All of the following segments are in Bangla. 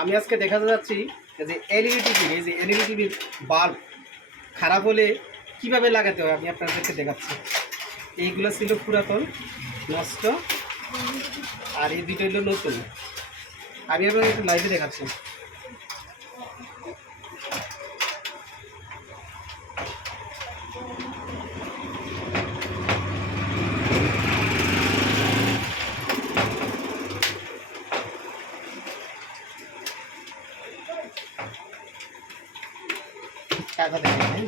আমি আজকে দেখাতে যাচ্ছি যে এলইডি টিভি, এই যে এলইডি টিভির বাল্ব খারাপ হলে কিভাবে লাগাতে হয় আমি আপনাদেরকে দেখাচ্ছি। এইগুলো ছিল পুরাতন, নষ্ট, আর এই দুটো হলো নতুন। আমি আপনাকে একটু লাইভে দেখাচ্ছি। টাকা দেখেন।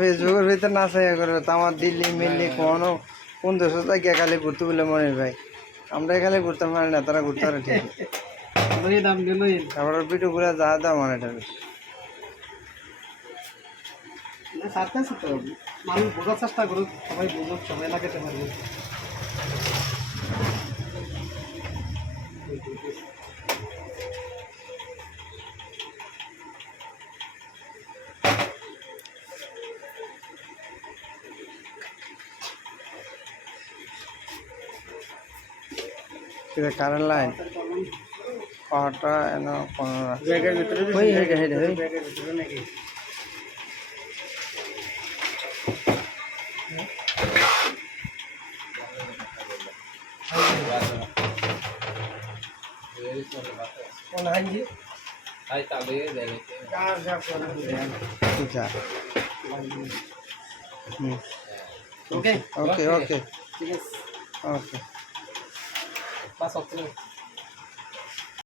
ফেসবুকের ভিতরে না চাই করবে তো আমার দিল্লি মিল্লি কোনো কোন দেশে গিয়ে খালি ঘুরতে বলে মনে ভাই আমরা খালি ঘুরতে পারি না, তারা ঘুরতে পারে ঠিক তারপর ভিডিও ঘুরে যা দাম মানে এটা মানুষ বোঝার চেষ্টা করুক, সবাই বুঝুক, সবাই লাগাতে পারবে। কারেন্ট লাইন পাওয়ারটা এনে ব্যাগের ভিতরে নাকি ওকে ওকে ওকে ঠিক আছে। ওকে বাস অফ